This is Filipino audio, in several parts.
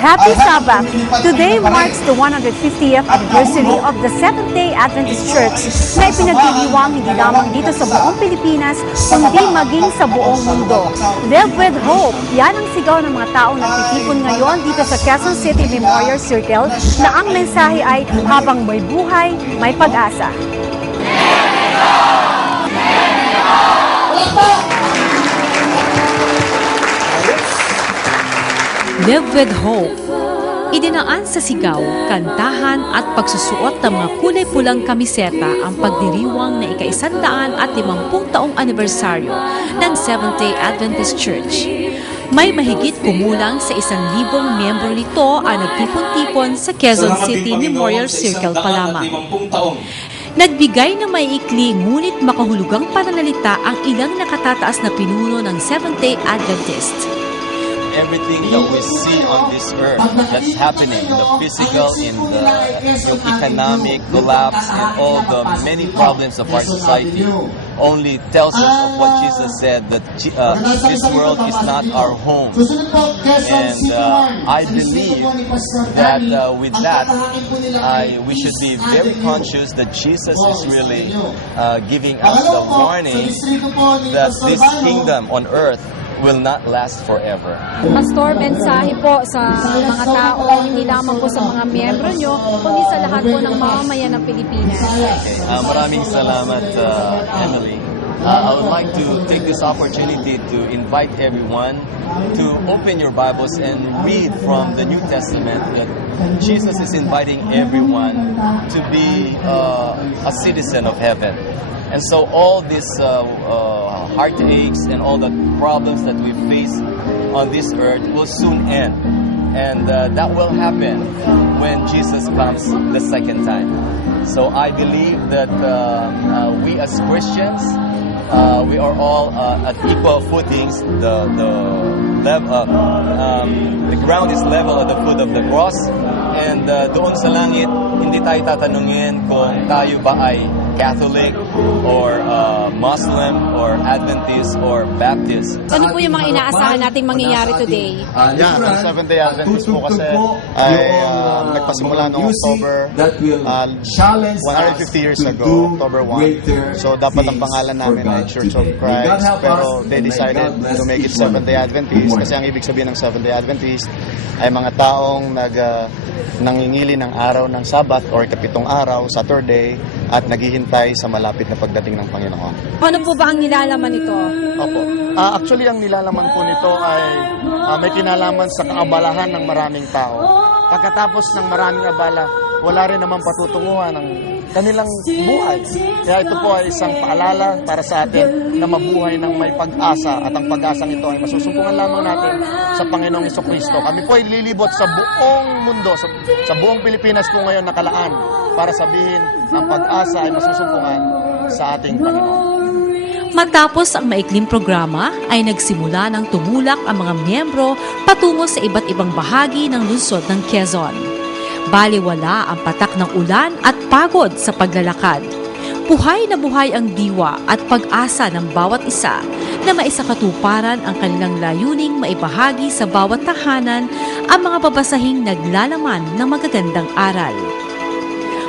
Happy Sabbath! Today marks the 150th anniversary of the Seventh-day Adventist Church na ipinagdiriwang hindi lamang dito sa buong Pilipinas, kundi maging sa buong mundo. Live with Hope! Yan ang sigaw ng mga taong nagtitipon ngayon dito sa Quezon City Memorial Circle na ang mensahe ay habang may buhay, may pag-asa. Live with Hope. Idinaan sa sigaw, kantahan at pagsusuot ng mga kulay pulang kamiseta ang pagdiriwang na ika-150 taong anibersaryo ng Seventh-day Adventist Church. May mahigit kumulang sa 1,000 miyembro nito ang nagtipon-tipon sa Quezon City Memorial Circle pa lamang. Nagbigay ng maiikli ngunit makahulugang pananalita ang ilang nakatataas na pinuno ng Seventh-day Adventist. Everything that we see on this earth that's happening, the physical, in the economic collapse, and all the many problems of our society, only tells us of what Jesus said, that this world is not our home. And I believe that with that, we should be very conscious that Jesus is really giving us the warning that this kingdom on earth will not last forever. Pastor, mensahe po sa mga tao, hindi lamang po sa mga miyembro nyo, kundi sa lahat po ng mamamayan ng Pilipinas. Maraming salamat, Emily. I would like to take this opportunity to invite everyone to open your Bibles and read from the New Testament that Jesus is inviting everyone to be a citizen of heaven. And so all these heartaches and all the problems that we face on this earth will soon end. And that will happen when Jesus comes the second time. So I believe that we as Christians, we are all at equal footings. The ground is level at the foot of the cross. And doon sa langit, hindi tayo tatanungin kung tayo ba ay Catholic or Muslim or Adventist or Baptist. Ano po yung mga inaasahan nating mangyayari today? Ang Seventh-day Adventist po kasi ay nagpasimula noong October 150 years ago, October 1. So dapat ang pangalan namin ay Church of Christ, pero they decided to make it Seventh-day Adventist kasi ang ibig sabihin ng Seventh-day Adventist ay mga taong nangingili ng araw ng Sabat or ikapitong araw, Saturday, at naghihintay sa malapit na pagdating ng Panginoon. Ano po ba ang nilalaman nito? Opo. Actually, ang nilalaman po nito ay may kinalaman sa kaabalahan ng maraming tao. Pagkatapos ng maraming abala, wala rin naman patutunguhan ng kanilang buhay. Kaya ito po ay isang paalala para sa atin na mabuhay ng may pag-asa, at ang pag-asang ito ay masusumpungan lamang natin sa Panginoong Jesucristo. Kami po ay lilibot sa buong mundo, sa buong Pilipinas po ngayon nakalaan para sabihin ng pag-asa ay masusumpungan sa ating Panginoon. Matapos ang maikling programa, ay nagsimula ng tumulak ang mga miyembro patungo sa iba't ibang bahagi ng lungsod ng Quezon. Baliwala ang patak ng ulan at pagod sa paglalakad. Buhay na buhay ang diwa at pag-asa ng bawat isa na maisakatuparan ang kanilang layuning maibahagi sa bawat tahanan ang mga babasahing naglalaman ng magagandang aral.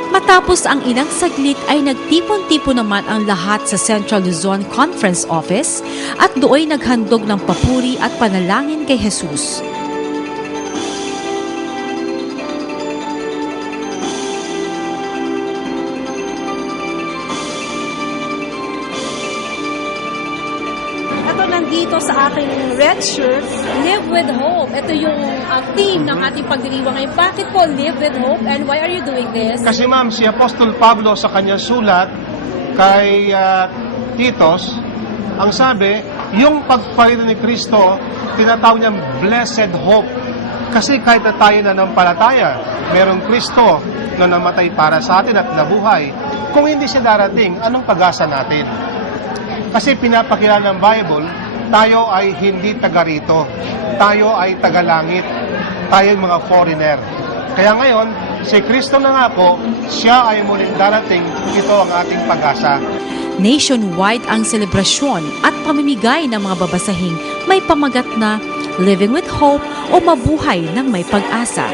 Matapos ang ilang saglit ay nagtipon-tipon naman ang lahat sa Central Luzon Conference Office at doon naghandog ng papuri at panalangin kay Jesus. Ito nandito sa aking red shirt, Live with Hope. Ito yung theme ng ating pagdiriwang ngayon. Bakit po Live with Hope and why are you doing this? Kasi ma'am, si Apostol Pablo sa kanyang sulat kay Titos, ang sabi, yung pagpalitan ni Kristo, tinatawag niyang blessed hope. Kasi kahit na tayo nanampalataya, merong Kristo na namatay para sa atin at nabuhay. Kung hindi siya darating, anong pag-asa natin? Kasi pinapakilala ng Bible, tayo ay hindi taga rito. Tayo ay taga langit. Tayo ay mga foreigner. Kaya ngayon, Si Kristo na nga po, siya ay muling darating, ito ang ating pag-asa. Nationwide ang selebrasyon at pamimigay ng mga babasahing may pamagat na Living with Hope o Mabuhay ng May Pag-asa.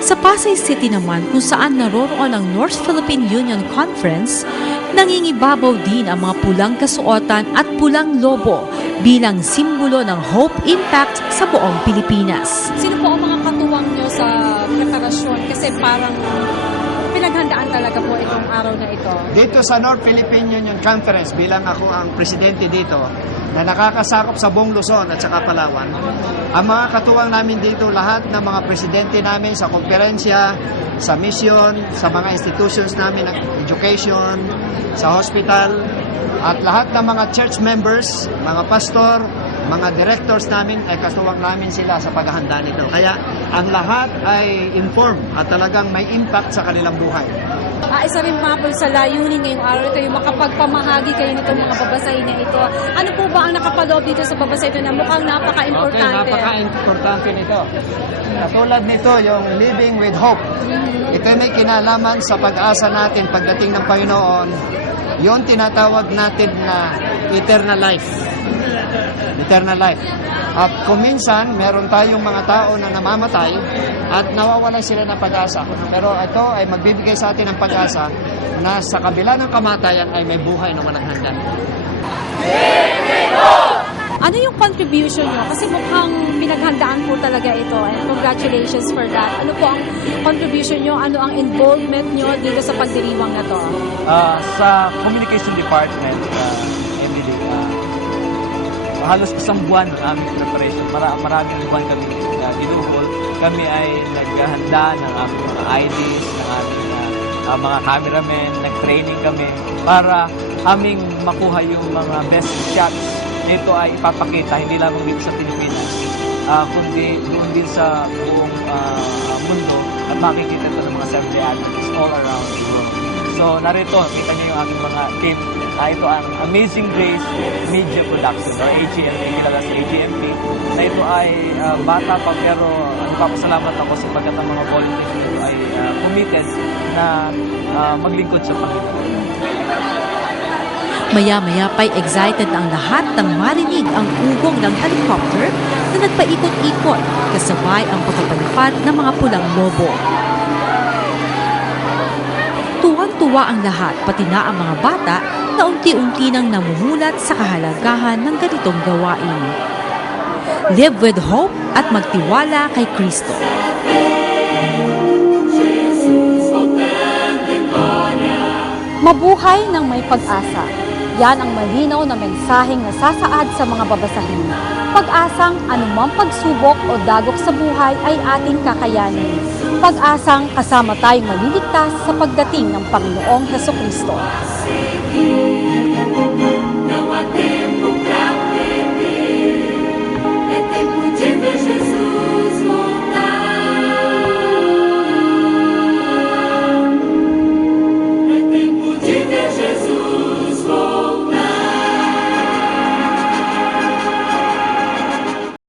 Sa Pasay City naman kung saan naroroon ang North Philippine Union Conference, nangingibabaw din ang mga pulang kasuotan at pulang lobo bilang simbolo ng hope impact sa buong Pilipinas. Sino po ang mga katuwang nyo sa preparasyon? Kasi parang pinaghandaan talaga po itong araw na ito. Dito sa North Philippine Union Conference, bilang ako ang presidente dito, na nakakasakop sa buong Luzon at saka Palawan, ang mga katuwang namin dito, lahat ng mga presidente namin sa konferensya, sa mission, sa mga institutions namin ng education, sa hospital, at lahat ng mga church members, mga pastor, mga directors namin, ay katuwang namin sila sa paghahanda nito. Kaya ang lahat ay informed at talagang may impact sa kanilang buhay. Isa rin mga po sa layunin ngayong araw ito, yung makapagpamahagi kayo nitong mga babasahin na ito. Ano po ba ang nakapaloob dito sa babasa ito na mukhang napaka-importante? Okay, napaka-importante nito. Katulad nito, yung Living with Hope. Ito may kinalaman sa pag-asa natin pagdating ng Panginoon, yung tinatawag natin na eternal life. Eternal life. At kung minsan, meron tayong mga tao na namamatay at nawawalan sila ng pag-asa. Pero ito ay magbibigay sa atin ng pag-asa na sa kabila ng kamatayan ay may buhay na mananghanda. Ano yung contribution nyo? Kasi mukhang pinaghandaan po talaga ito. And congratulations for that. Ano po ang contribution nyo? Ano ang involvement nyo dito sa pagdiriwang na to? Sa communication department, Emily, halos isang buwan ang aming preparation. Maraming buwan kami ginuhol. Kami ay naghahanda ng aming mga IDs, ng aming mga cameramen, nag-training kami para aming makuha yung mga best shots. Ito ay ipapakita hindi lamang dito sa Pilipinas, kundi doon din sa buong mundo at makikita ito ng mga Seventh-day Adventists all around the world. So narito, kita niyo yung aking mga team. Ito ang Amazing Grace Media Production or AGMP, kilala sa AGMP, na ito ay bata pa pero nagpapasalamat ako sapagkat ang mga volunteers nito ay committed na maglingkod sa Panginoon. Maya-maya pa'y excited ang lahat nang marinig ang ugong ng helicopter na nagpaikot-ikot kasabay ang pagpapalipad ng mga pulang lobo. Tuwang-tuwa ang lahat, pati na ang mga bata na unti-unti nang namumulat sa kahalagahan ng ganitong gawain. Live with hope at magtiwala kay Kristo. Mabuhay ng may pag-asa. Yan ang malinaw na mensaheng nasasaad sa mga babasahin. Pag-asang anumang pagsubok o dagok sa buhay ay ating kakayanin. Pag-asang kasama tayong maliligtas sa pagdating ng Panginoong Hesukristo. Não há tempo pra perder, é tempo de ver Jesus.